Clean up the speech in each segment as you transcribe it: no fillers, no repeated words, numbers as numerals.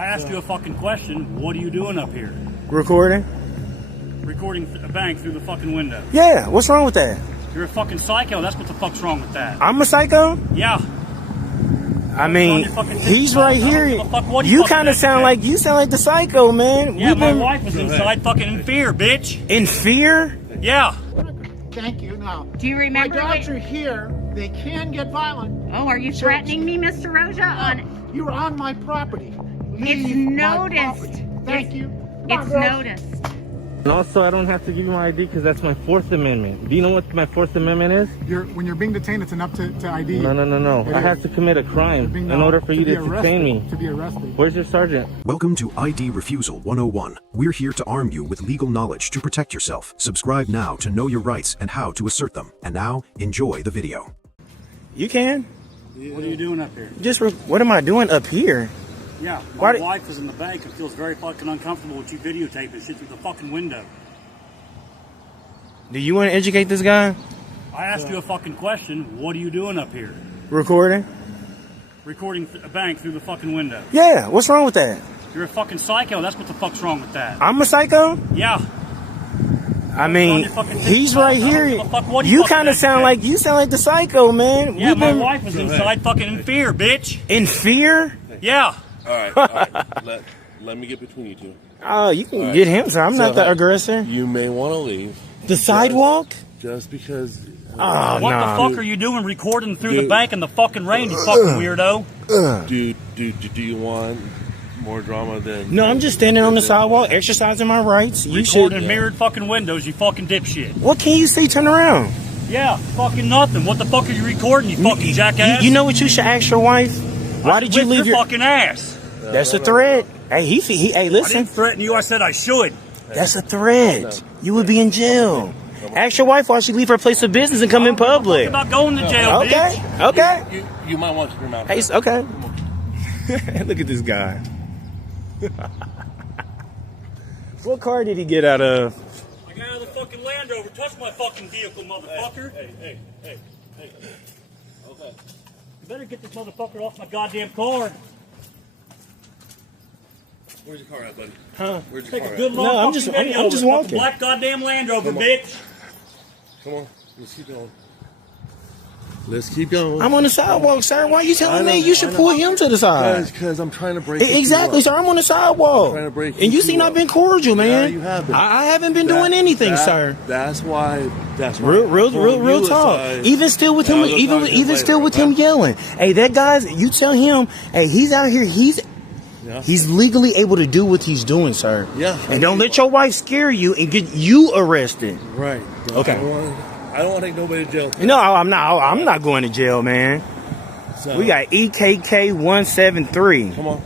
I asked you a fucking question. What are you doing up here? Recording? Recording a bank through the fucking window. Yeah, what's wrong with that? You're a fucking psycho. That's what the fuck's wrong with that. I'm a psycho? Yeah. I mean, he's right here. You kind of sound like the psycho, man. Yeah, my wife was inside fucking in fear, bitch. In fear? Yeah. Thank you. Now, do you remember? My dogs are here. They can get violent. Oh, are you threatening me, Mr. Roja? No, you're on my property. It's noticed. Thank you. It's noticed. And also, I don't have to give you my ID because that's my Fourth Amendment. Do you know what my Fourth Amendment is? When you're being detained, it's enough to ID you. No. I have to commit a crime in order for you to detain me. To be arrested. Where's your sergeant? Welcome to ID Refusal 101. We're here to arm you with legal knowledge to protect yourself. Subscribe now to know your rights and how to assert them. And now, enjoy the video. You can. What are you doing up here? What am I doing up here? Yeah, my wife is in the bank and feels very fucking uncomfortable with you videotaping shit through the fucking window. Do you want to educate this guy? I asked you a fucking question. What are you doing up here? Recording? Recording a bank through the fucking window. Yeah, what's wrong with that? You're a fucking psycho. That's what the fuck's wrong with that. I'm a psycho? Yeah. I mean, he's right here. You kind of sound like the psycho, man. Yeah, my wife was inside fucking in fear, bitch. In fear? Yeah. All right. Let me get between you two. Oh, you can get him, sir. I'm not the aggressor. You may want to leave. The sidewalk? Just because. Oh, what the fuck are you doing recording through the bank in the fucking rain, you fucking weirdo? Do you want more drama than... No, I'm just standing on the sidewalk, exercising my rights. You recording mirrored fucking windows, you fucking dipshit. What can you see? Turn around. Yeah, fucking nothing. What the fuck are you recording, you fucking jackass? You know what you should ask your wife? Why did you leave your fucking ass? That's a threat. Hey, hey, listen. I didn't threaten you. I said I should. That's a threat. You would be in jail. Ask your wife why she leave her place of business and come in public. I'm not going to jail, bitch. Okay. You might want to turn around. Hey, okay. Look at this guy. What car did he get out of? I got out of the fucking Land Rover. Touch my fucking vehicle, motherfucker. Hey. Okay. You better get this motherfucker off my goddamn car. Where's your car at, buddy? Huh? Where's your car a good at? long I'm just walking. Black goddamn Land Rover, bitch. Come on. Let's keep going. I'm on the sidewalk, sir. Why are you telling me you should pull him to the side? Because I'm trying to break Exactly, sir. I'm on the sidewalk. I'm trying to break and you seem not been cordial, man. Yeah, you have been. I haven't been doing anything, sir. That's why. Real talk. Even still with him, even still with him yelling. Hey, that guy's. You tell him. Hey, he's out here. He's legally able to do what he's doing, sir. Yeah. And don't let your wife scare you and get you arrested. Right. Okay. I don't want to take nobody to jail. No, I'm not going to jail, man. So, we got EKK 173. Come on.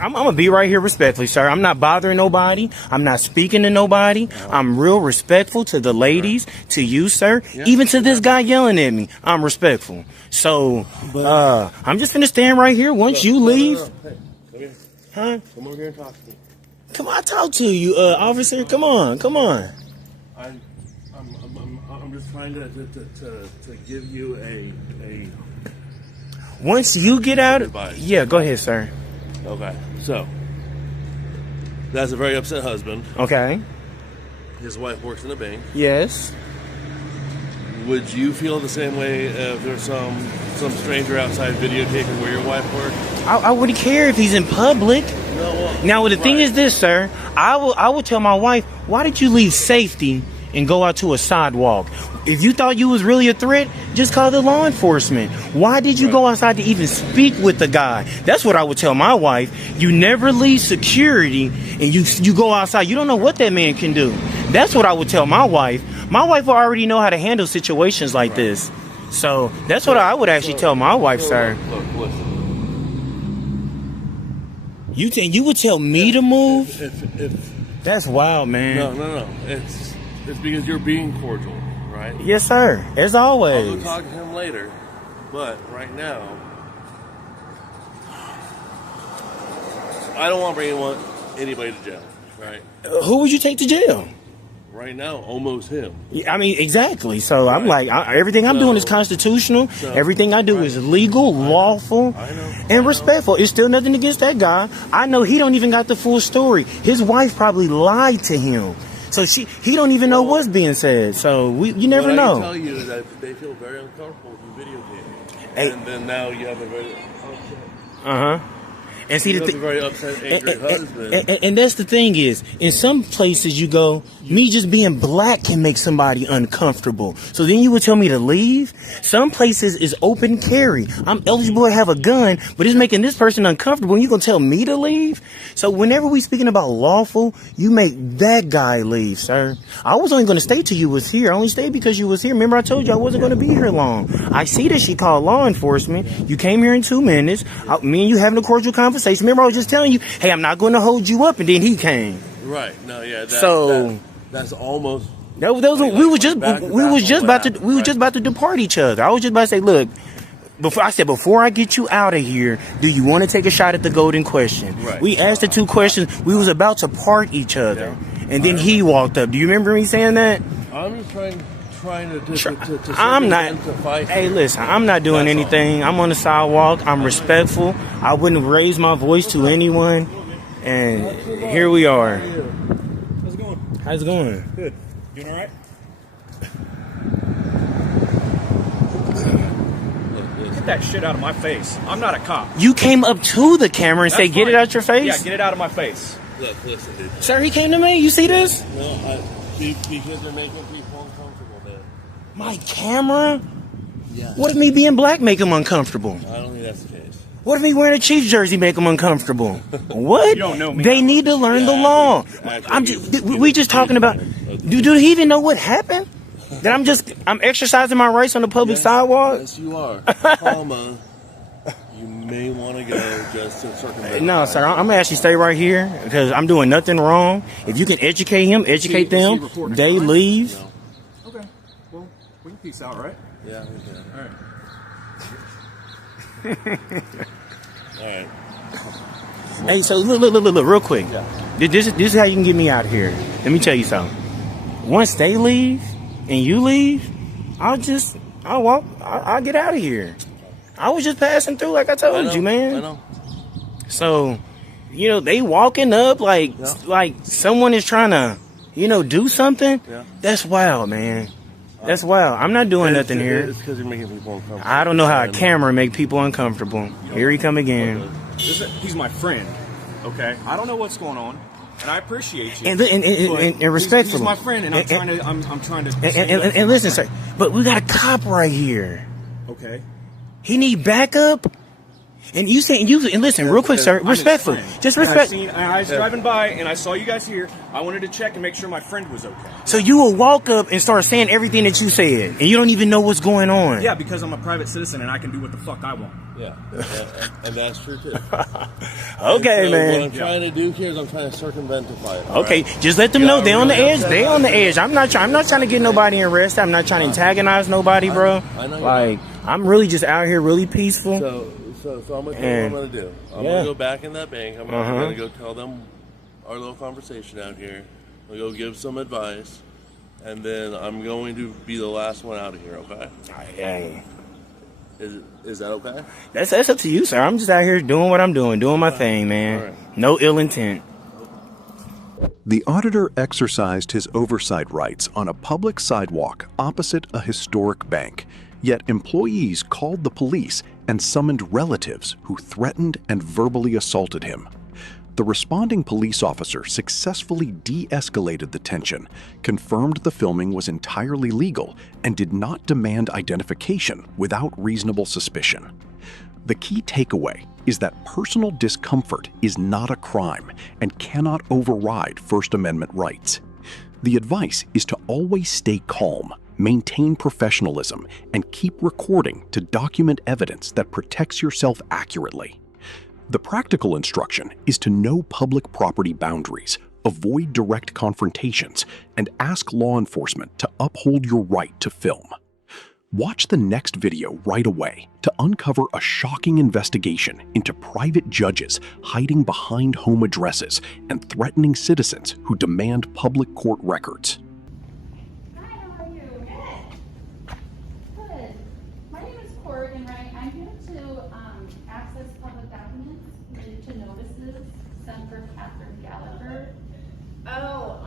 I'm gonna be right here respectfully, sir. I'm not bothering nobody. I'm not speaking to nobody. I'm real respectful to the ladies, to you, sir. Yeah. Even to this guy yelling at me. I'm respectful. So, I'm just gonna stand right here once you leave. Hey, come here. Huh? Come over here and talk to me. Come on, I talk to you, officer. Come on. I'm just trying to give you a. Once you get out, advice. Yeah, go ahead, sir. Okay, so that's a very upset husband. Okay. His wife works in a bank. Yes. Would you feel the same way if there's some stranger outside videotaping where your wife works? I wouldn't care if he's in public. No. Now, the thing is this, sir. I would tell my wife, why did you leave safety and go out to a sidewalk? If you thought you was really a threat, just call the law enforcement. Why did you go outside to even speak with the guy? That's what I would tell my wife. You never leave security and you go outside. You don't know what that man can do. That's what I would tell my wife. My wife will already know how to handle situations like this. So that's what I would actually tell my wife, sir. Look, listen. You would tell me to move? If that's wild, man. No. It's because you're being cordial. Right? Yes, sir. As always. I'll go talk to him later, but right now, I don't want to bring anybody to jail. Right? Who would you take to jail? right now almost him. I mean, exactly. So I'm like, everything I'm doing is constitutional. Everything I do is legal, lawful, and respectful. It's still nothing against that guy. I know he don't even got the full story. His wife probably lied to him. So he don't even know what's being said. So you never know. What I can tell you is that they feel very uncomfortable with you videotaping. And then now you have a very... And see, you have a very upset, angry husband. And that's the thing is, in some places you go, me just being black can make somebody uncomfortable. So then you would tell me to leave? Some places is open carry. I'm eligible to have a gun, but it's making this person uncomfortable. And you gonna tell me to leave? So whenever we speaking about lawful, you make that guy leave, sir. I was only gonna stay till you was here. I only stayed because you was here. Remember I told you I wasn't gonna be here long. I see that she called law enforcement. You came here in 2 minutes. Me and you having a cordial conversation. Remember I was just telling you, hey, I'm not going to hold you up, and then he came. Right. No. Yeah. That's almost. We was just about to depart each other. I was just about to say, look. Before I get you out of here, do you want to take a shot at the golden question? Right. We asked the 2 questions. We was about to part each other, and then he walked up. Do you remember me saying that? I'm just trying to I'm not. Hey, listen, I'm not doing anything. I'm on the sidewalk. I'm respectful. I wouldn't raise my voice to anyone. And here we are. How's it going? How's it going? Good. Doing all right? Get that shit out of my face. I'm not a cop. You came up to the camera and That's say, "Get it fine. out your face." Yeah, get it out of my face. Look, listen, dude. Sir, he came to me. You see this? No, because they're making people uncomfortable, man. My camera? Yeah. What if me being black make him uncomfortable? I don't think that's the case. What if me wearing a Chiefs jersey make them uncomfortable? What? You don't know me. They need to learn the law. We just talking about. Do he even know what happened? That I'm exercising my rights on the public sidewalk. Yes, you are. Comma. You may want to go just to circumvent. No, sir. I'm gonna actually stay right here because I'm doing nothing wrong. If you can educate him, educate them. They leave. No. Okay. Well, we can peace out, right? Yeah, we can. All right. All right. Hey, so look, real quick. Yeah. This is how you can get me out of here. Let me tell you something. Once they leave and you leave, I'll get out of here. I was just passing through, like I told you, man. I know. So, they walking up like someone is trying to, do something. Yeah. That's wild, man. That's wild. I'm not doing nothing here. It's because you're making people uncomfortable. I don't know how a camera make people uncomfortable. Here he come again. He's my friend, okay? I don't know what's going on, and I appreciate you. And respectfully. He's my friend, and I'm trying to. And listen, sir, but we got a cop right here. Okay. He need backup. And listen, real quick, sir, respectful. Just respect. I was driving by and I saw you guys here. I wanted to check and make sure my friend was okay. So you will walk up and start saying everything that you said, and you don't even know what's going on. Yeah, because I'm a private citizen and I can do what the fuck I want. Yeah, and that's true too. Okay, man. What I'm trying to do here is I'm trying to circumventify it. Okay, right? just let them know they on the edge. They on the edge. I'm not trying to get nobody arrested. I'm not trying to antagonize nobody, bro. I know. Like I'm really just out here, really peaceful. So I'm going to tell you what I'm going to do. I'm going to go back in that bank. I'm going to go tell them our little conversation out here. I'm going to go give some advice. And then I'm going to be the last one out of here, okay? Hey. Is that okay? That's up to you, sir. I'm just out here doing what I'm doing my thing, man. Right. No ill intent. The auditor exercised his oversight rights on a public sidewalk opposite a historic bank. Yet employees called the police and summoned relatives who threatened and verbally assaulted him. The responding police officer successfully de-escalated the tension, confirmed the filming was entirely legal, and did not demand identification without reasonable suspicion. The key takeaway is that personal discomfort is not a crime and cannot override First Amendment rights. The advice is to always stay calm, maintain professionalism, and keep recording to document evidence that protects yourself accurately. The practical instruction is to know public property boundaries, avoid direct confrontations, and ask law enforcement to uphold your right to film. Watch the next video right away to uncover a shocking investigation into private judges hiding behind home addresses and threatening citizens who demand public court records. Send for Catherine Gallagher. Oh,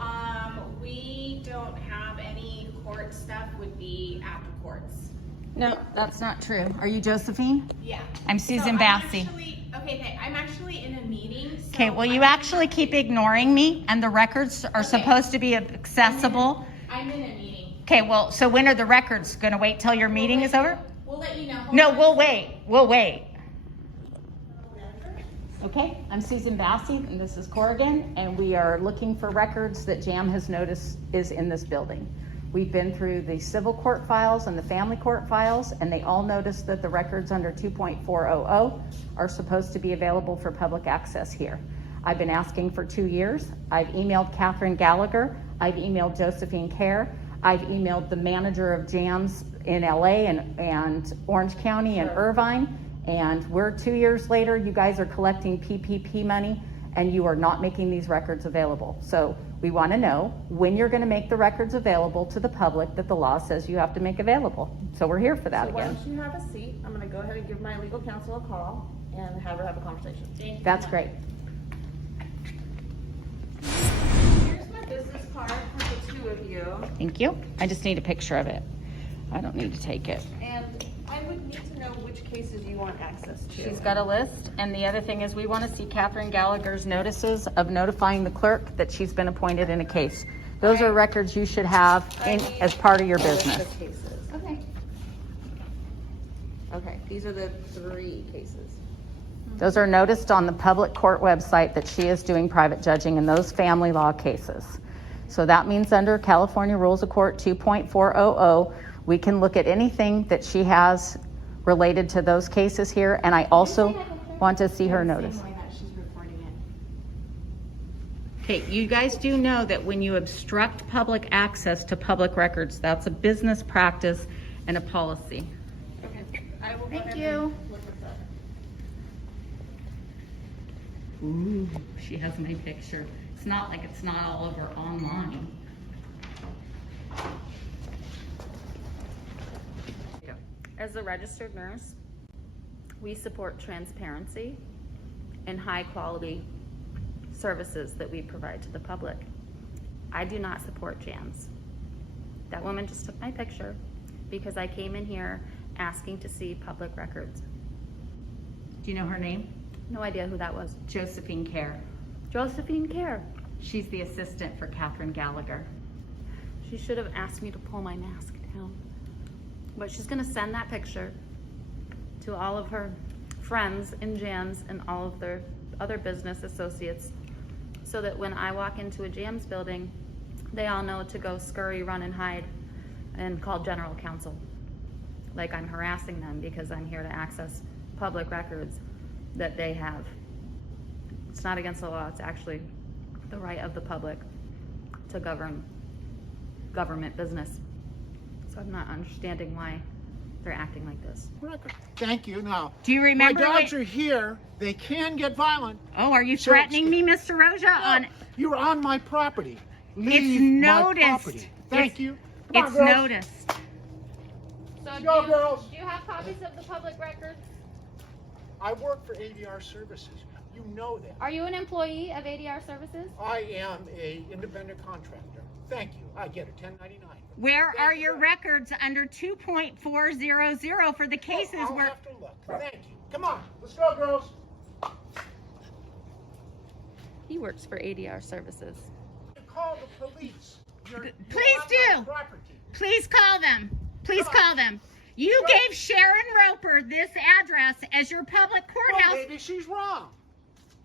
we don't have any court stuff, would be at the courts. No, that's not true. Are you Josephine? Yeah. I'm Susan So Bassey. I'm actually in a meeting. So Okay, well, you actually keep ignoring me, and the records are supposed to be accessible. I'm in a meeting. Okay, well, so when are the records? Going to wait till your meeting is over? We'll let you know. No, we'll wait. We'll wait. Okay, I'm Susan Bassey, and this is Corrigan, and we are looking for records that JAM has noticed is in this building. We've been through the civil court files and the family court files, and they all noticed that the records under 2.400 are supposed to be available for public access here. I've been asking for 2 years. I've emailed Catherine Gallagher. I've emailed Josephine Kerr. I've emailed the manager of JAMS in LA and Orange County and Irvine. And we're 2 years later, you guys are collecting PPP money and you are not making these records available. So we want to know when you're going to make the records available to the public that the law says you have to make available. So we're here for that Why again. don't you have a seat? I'm going to go ahead and give my legal counsel a call and have her have a conversation. That's great. Here's my business card for the two of you. Thank you. I just need a picture of it. I don't need to take it. And I would need to know which cases you want access to. She's got a list, and the other thing is we want to see Catherine Gallagher's notices of notifying the clerk that she's been appointed in a case. Those are records you should have as part of your business. The cases. Okay. Okay, these are the 3 cases. Those are noticed on the public court website that she is doing private judging in those family law cases. So that means under California Rules of Court 2.400, we can look at anything that she has related to those cases here, and I also want to see her notice. Okay, you guys do know that when you obstruct public access to public records, that's a business practice and a policy. Okay, I will. Thank you. Ooh, she has my picture. It's not like it's not all over online. As a registered nurse, we support transparency and high quality services that we provide to the public. I do not support jams. That woman just took my picture because I came in here asking to see public records. Do you know her name? No idea who that was. Josephine Kerr. Josephine Kerr. She's the assistant for Catherine Gallagher. She should have asked me to pull my mask down. But she's gonna send that picture to all of her friends in jams and all of their other business associates so that when I walk into a jams building, they all know to go scurry, run, and hide and call general counsel. Like I'm harassing them because I'm here to access public records that they have. It's not against the law, it's actually the right of the public to govern government business. So I'm not understanding why they're acting like this. Thank you. Now, do you remember? My dogs are here. They can get violent. Oh, are you threatening me, Mr. Roja? No, you're on my property. It's Leave noticed. My property. Thank you. It's noticed. So Go, girls. do you have copies of the public records? I work for ADR Services. You know that. Are you an employee of ADR Services? I am a independent contractor. Thank you. I get a 1099. Where are your records under 2.400 for the cases I'll where... have to look. Thank you. Come on. Let's go, girls. He works for ADR Services. Call the police. Please do. Please call them. Please call them. You gave Sharon Roper this address as your public courthouse. Well, maybe she's wrong.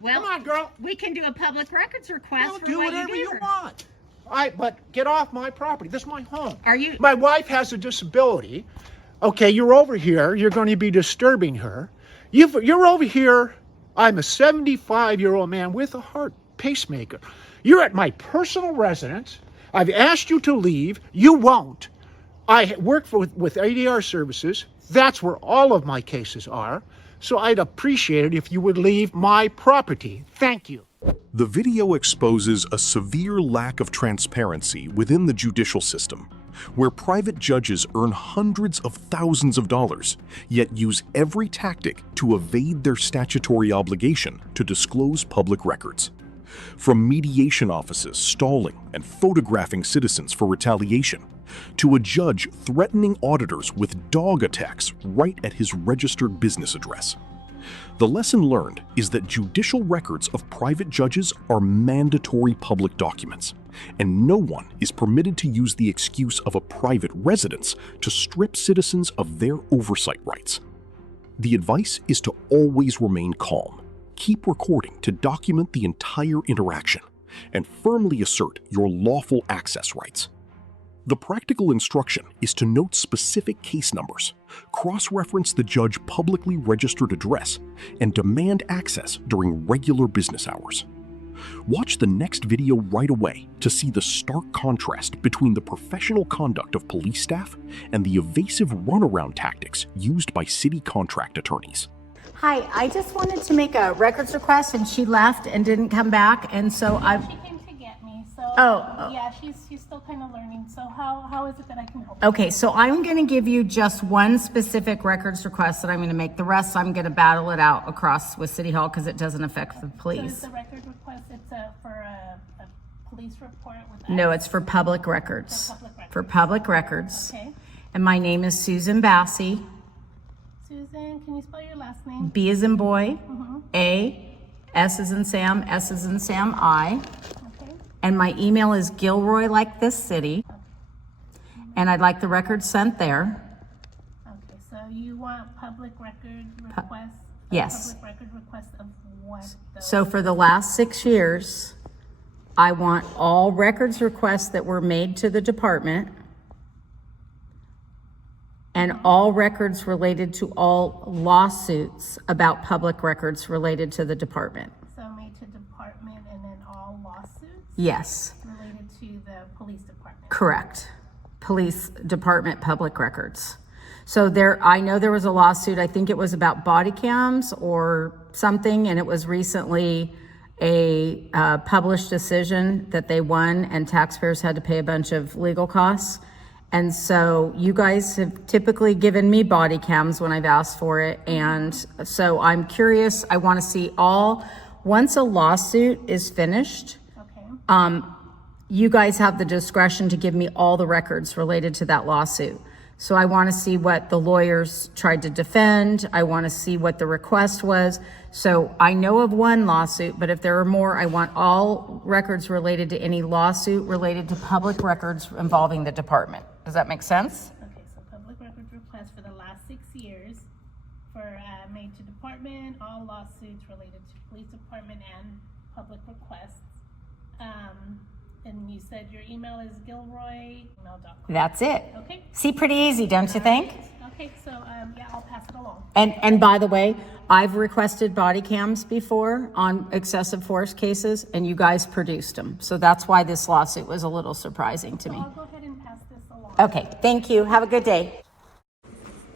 Well, come on, girl. We can do a public records request for do what whatever you you gave her. want. But get off my property. This is my home. Are you? My wife has a disability. Okay, you're over here. You're going to be disturbing her. You're over here. I'm a 75-year-old man with a heart pacemaker. You're at my personal residence. I've asked you to leave. You won't. I work with ADR Services. That's where all of my cases are. So I'd appreciate it if you would leave my property. Thank you. The video exposes a severe lack of transparency within the judicial system. where private judges earn hundreds of thousands of dollars, yet use every tactic to evade their statutory obligation to disclose public records. From mediation offices stalling and photographing citizens for retaliation, to a judge threatening auditors with dog attacks right at his registered business address. The lesson learned is that judicial records of private judges are mandatory public documents, and no one is permitted to use the excuse of a private residence to strip citizens of their oversight rights. The advice is to always remain calm, keep recording to document the entire interaction, and firmly assert your lawful access rights. The practical instruction is to note specific case numbers, cross-reference the judge's publicly registered address, and demand access during regular business hours. Watch the next video right away to see the stark contrast between the professional conduct of police staff and the evasive runaround tactics used by city contract attorneys. Hi, I just wanted to make a records request and she left and didn't come back, and so She came to get me, so yeah, she's still kind of learning. So how is it that I can help? Okay, so I'm going to give you just one specific records request that I'm going to make. The rest I'm going to battle it out across with City Hall because it doesn't affect the So police. it's a record request. It's for a police report with. No, it's for public records. For public records. For public records. Okay. And my name is Susan Bassey. Susan, can you spell your last name? B as in boy, A, S as in Sam, S as in Sam, I. Okay. And my email is Gilroy like this city. And I'd like the records sent there. Okay. So you want public record request? Yes. Public record request of what? So for the last 6 years, I want all records requests that were made to the department and all records related to all lawsuits about public records related to the department. So made to department and then all lawsuits Yes, related to the police department. correct. Police Department public records. So I know there was a lawsuit, I think it was about body cams or something, and it was recently a published decision that they won and taxpayers had to pay a bunch of legal costs. And so you guys have typically given me body cams when I've asked for it. And so I'm curious, I want to see once a lawsuit is finished, Okay. you guys have the discretion to give me all the records related to that lawsuit. So I want to see what the lawyers tried to defend. I want to see what the request was. So I know of one lawsuit, but if there are more, I want all records related to any lawsuit related to public records involving the department. Does that make sense? Okay, so public record request for the last 6 years for made to department, all lawsuits related to police department and public requests. And you said your email is gilroy@gmail.com. That's it. Okay. See, pretty easy, don't you think? Okay, so yeah, I'll pass it along. And by the way, I've requested body cams before on excessive force cases, and you guys produced them. So that's why this lawsuit was a little surprising to me. I'll go ahead and pass this along. Okay, thank you. Have a good day.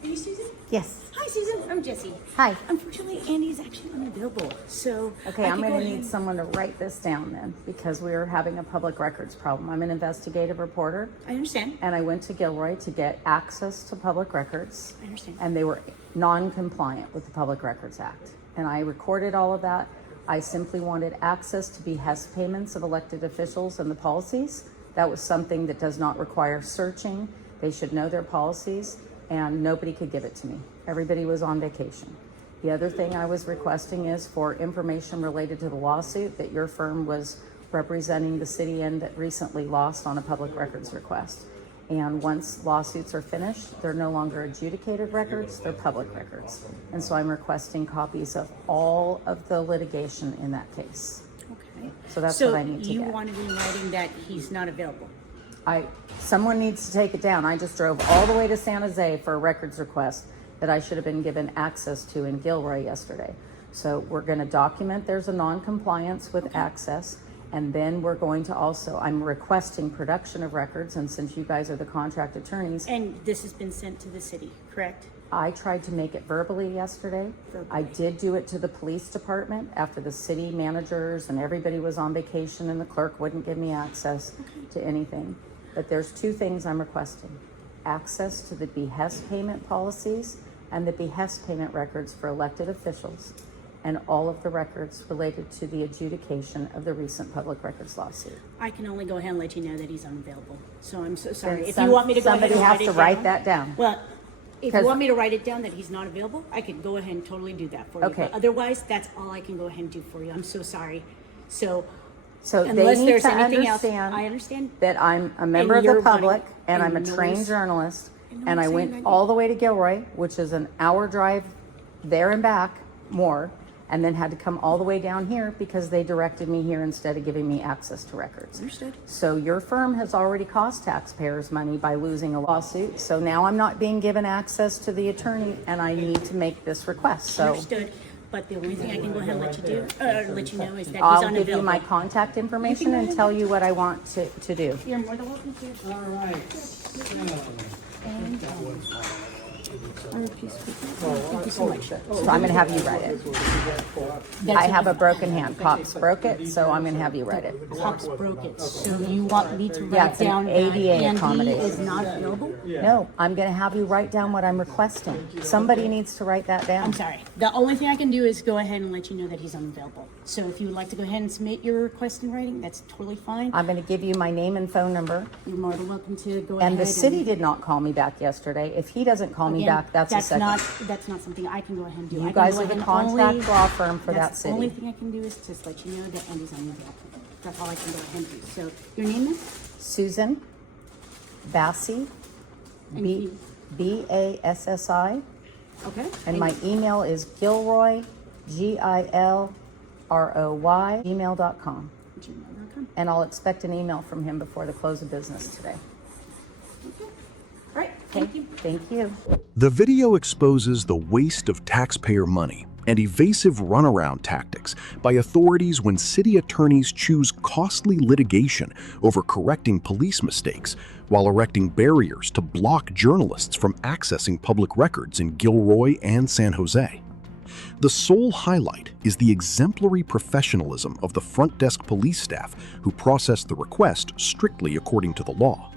Are you Susan? Yes. Hi, Susan. I'm Jessie. Hi. Unfortunately, Andy's actually unavailable, so Okay, I I'm could going go to ahead need someone to write this down then, because we are having a public records problem. I'm an investigative reporter, I understand. and I went to Gilroy to get access to public records, I understand. and they were non-compliant with the Public Records Act. And I recorded all of that. I simply wanted access to behest payments of elected officials and the policies. That was something that does not require searching. They should know their policies, and nobody could give it to me. Everybody was on vacation. The other thing I was requesting is for information related to the lawsuit that your firm was representing the city in that recently lost on a public records request. And once lawsuits are finished, they're no longer adjudicated records, they're public records. And so I'm requesting copies of all of the litigation in that case. Okay. So that's what I need to So you get. wanted in writing that he's not available? Someone needs to take it down. I just drove all the way to San Jose for a records request that I should have been given access to in Gilroy yesterday. So we're going to document there's a non-compliance with access, and then we're going to also, I'm requesting production of records, and since you guys are the contract attorneys. And this has been sent to the city, correct? I tried to make it verbally yesterday. I did do it to the police department after the city managers and everybody was on vacation and the clerk wouldn't give me access to anything. But there's two things I'm requesting: access to the behest payment policies and the behest payment records for elected officials, and all of the records related to the adjudication of the recent public records lawsuit. I can only go ahead and let you know that he's unavailable. So I'm so sorry. Then If you want me to go ahead somebody and has to write that down. Well, if 'Cause- you want me to write it down that he's not available, I can go ahead and totally do that for you. Okay. But otherwise, that's all I can go ahead and do for you. I'm so sorry. So So they unless need there's to anything else, understand I understand. that I'm a member And of the you're public wanting- and I'm a and trained notice- journalist, I know and what I I'm went saying, all the way to Gilroy, which is an hour drive there and back more, and then had to come all the way down here because they directed me here instead of giving me access to records. Understood. So your firm has already cost taxpayers money by losing a lawsuit. So now I'm not being given access to the attorney, and I need to make this request. So Understood. But the only thing I can go ahead and let you know is that he's I'll unavailable. give you my contact information go and ahead. tell you what I want to do. You're more than welcome to. All right. Thank you so much. So I'm going to have you write it. I have a broken hand. Pops broke it, so I'm going to have you write it. Pops broke it. So you want me to Yeah, write it's an down that ADA Andy accommodation. is not available? No, I'm going to have you write down what I'm requesting. Somebody needs to write that down. I'm sorry. The only thing I can do is go ahead and let you know that he's unavailable. So if you would like to go ahead and submit your request in writing, that's totally fine. I'm going to give you my name and phone number. You're more than welcome to go ahead. And the city did not call me back yesterday. If he doesn't call me Again, back, that's a second. That's not something I can go ahead and do. I You can guys go are the ahead and contact only- law firm for that that's the only city. thing I can do is just let you know that Andy's unavailable. That's all I can go ahead and do. So your name is? Susan Bassi, And Bassi, Okay. and my email is Gilroy, GILROY, gmail.com. gmail.com. And I'll expect an email from him before the close of business today. All right. Thank you. Thank you. The video exposes the waste of taxpayer money and evasive runaround tactics by authorities when city attorneys choose costly litigation over correcting police mistakes while erecting barriers to block journalists from accessing public records in Gilroy and San Jose. The sole highlight is the exemplary professionalism of the front desk police staff who processed the request strictly according to the law.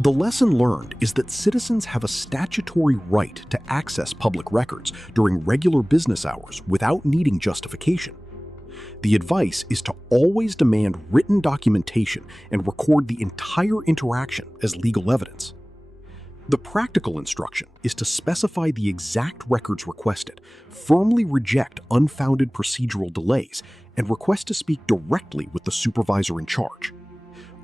The lesson learned is that citizens have a statutory right to access public records during regular business hours without needing justification. The advice is to always demand written documentation and record the entire interaction as legal evidence. The practical instruction is to specify the exact records requested, firmly reject unfounded procedural delays, and request to speak directly with the supervisor in charge.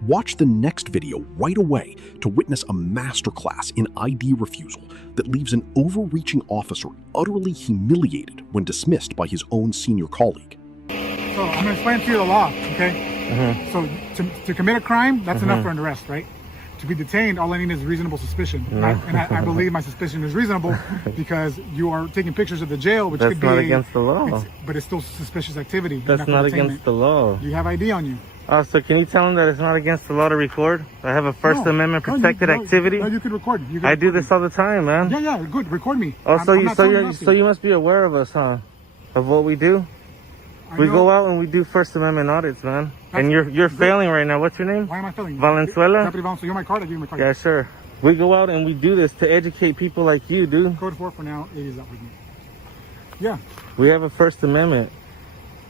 Watch the next video right away to witness a masterclass in ID refusal that leaves an overreaching officer utterly humiliated when dismissed by his own senior colleague. So I'm going to explain to you the law, okay? So to commit a crime, that's enough for an arrest, right? To be detained, all I need is reasonable suspicion. And I believe my suspicion is reasonable because you are taking pictures of the jail, which That's could be not against the law. but it's still suspicious activity. That's not against the law. You have ID on you. Oh, so can you tell him that it's not against the law to record? I have a First Amendment protected activity. No, you could record. I do this all the time, man. Yeah, good. Record me. Oh, I'm not telling you not to. so you must be aware of us, huh? Of what we do. We go out and we do First Amendment audits, man. And you're failing right now. What's your name? Why am I failing? Valenzuela? Deputy Valenzuela. You're my card. I give you my card. Yeah, sure. We go out and we do this to educate people like you, dude. Code 4 for now. 8 is up with me. Yeah. We have a First Amendment.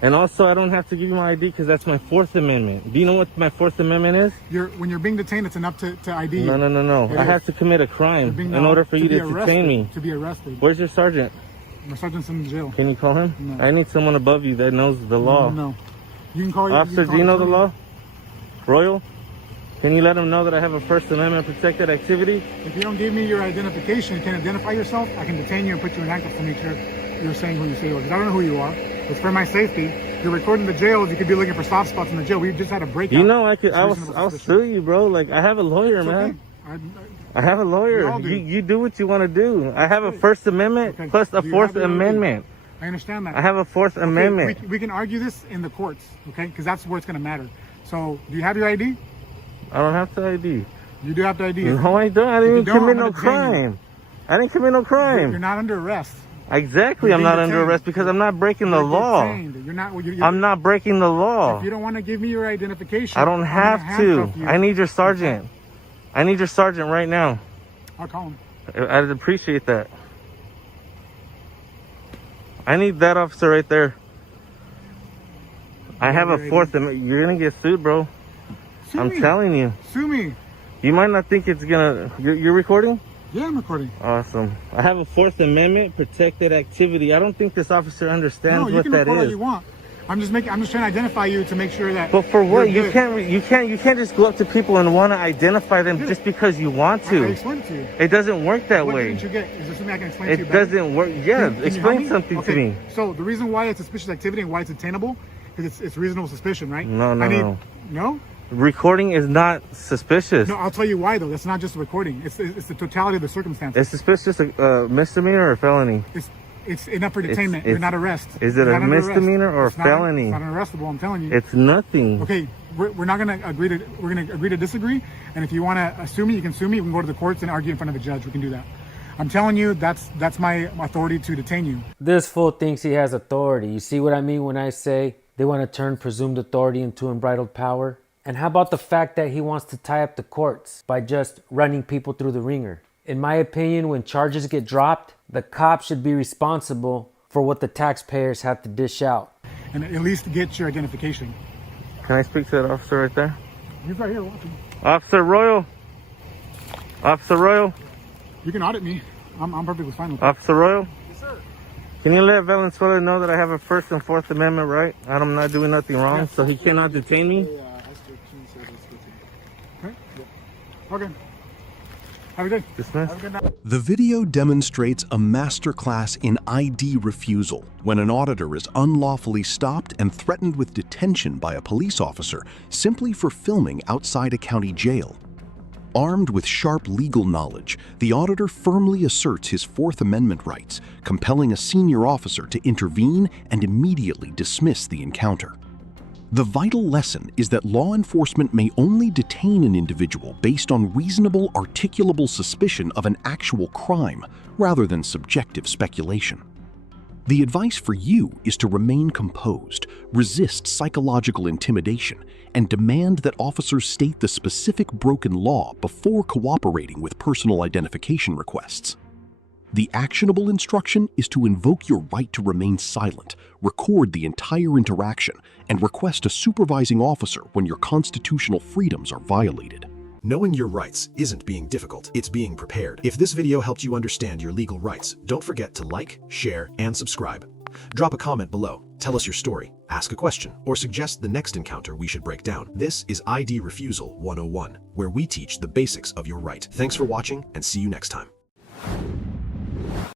And also, I don't have to give you my ID because that's my Fourth Amendment. Do you know what my Fourth Amendment is? When you're being detained, it's enough to ID you. No. I have to commit a crime in order for you to detain me. To be arrested. Where's your sergeant? My sergeant's in jail. Can you call him? No. I need someone above you that knows the law. No. You can call Officer, do you know the law? Royal? Can you let him know that I have a First Amendment protected activity? If you don't give me your identification, you can identify yourself, I can detain you and put you in handcuffs to make sure you're saying who you say you are. Because I don't know who you are. It's for my safety. You're recording the jail. You could be looking for soft spots in the jail. We just had a breakout. You know, I'll sue you, bro. Like, I have a lawyer, man. Okay. I have a lawyer. We all do. You do what you want to do. I have a First Amendment plus a Fourth Amendment. I understand that. I have a Fourth Amendment. We can argue this in the courts, okay? Because that's where it's going to matter. So, do you have your ID? I don't have the ID. You do have the ID. No, I don't. I didn't commit no crime. I didn't commit no crime. You're not under arrest. Exactly, I'm not under arrest because I'm not breaking the law. I'm not breaking the law. If you don't want to give me your identification, I don't have to. I need your sergeant. I need your sergeant right now. I'll call him. I'd appreciate that. I need that officer right there. I have a fourth amendment. You're gonna get sued, bro. I'm telling you. Sue me. You might not think it's gonna. You're recording? Yeah, I'm recording. Awesome. I have a Fourth Amendment protected activity. I don't think this officer understands what that is. No, you can record all you want. I'm just trying to identify you to make sure that. But for what? You can't just go up to people and want to identify them just because you want to. I explained it to you. It doesn't work that What way. didn't you get? Is there something I can explain to you? It doesn't work. Yeah, Can you explain help me? something to me. So the reason why it's suspicious activity and why it's attainable, because it's reasonable suspicion, right? No. No? Recording is not suspicious. No, I'll tell you why though. That's not just the recording. It's the totality of the circumstances. Is suspicious a misdemeanor or a felony? It's enough for detainment. You're not arrest. Is it a misdemeanor or a felony? It's not unarrestable. I'm telling you. It's nothing. Okay, we're not gonna agree to disagree. And if you want to sue me, you can sue me. We can go to the courts and argue in front of a judge. We can do that. I'm telling you, that's my authority to detain you. This fool thinks he has authority. You see what I mean when I say they want to turn presumed authority into unbridled power? And how about the fact that he wants to tie up the courts by just running people through the ringer? In my opinion, when charges get dropped, the cops should be responsible for what the taxpayers have to dish out. And at least get your identification. Can I speak to that officer right there? He's right here watching. Officer Royal. Officer Royal. You can audit me. I'm perfectly fine with that. Officer Royal. Yes, sir. Can you let Valenzuela know that I have a First and Fourth Amendment right? I'm not doing nothing wrong, so he cannot detain me? Okay. Have a good day. Dismissed. The video demonstrates a masterclass in ID refusal when an auditor is unlawfully stopped and threatened with detention by a police officer simply for filming outside a county jail. Armed with sharp legal knowledge, the auditor firmly asserts his Fourth Amendment rights, compelling a senior officer to intervene and immediately dismiss the encounter. The vital lesson is that law enforcement may only detain an individual based on reasonable, articulable suspicion of an actual crime, rather than subjective speculation. The advice for you is to remain composed, resist psychological intimidation, and demand that officers state the specific broken law before cooperating with personal identification requests. The actionable instruction is to invoke your right to remain silent, record the entire interaction, and request a supervising officer when your constitutional freedoms are violated. Knowing your rights isn't being difficult, it's being prepared. If this video helped you understand your legal rights, don't forget to like, share, and subscribe. Drop a comment below, tell us your story, ask a question, or suggest the next encounter we should break down. This is ID Refusal 101, where we teach the basics of your right. Thanks for watching, and see you next time.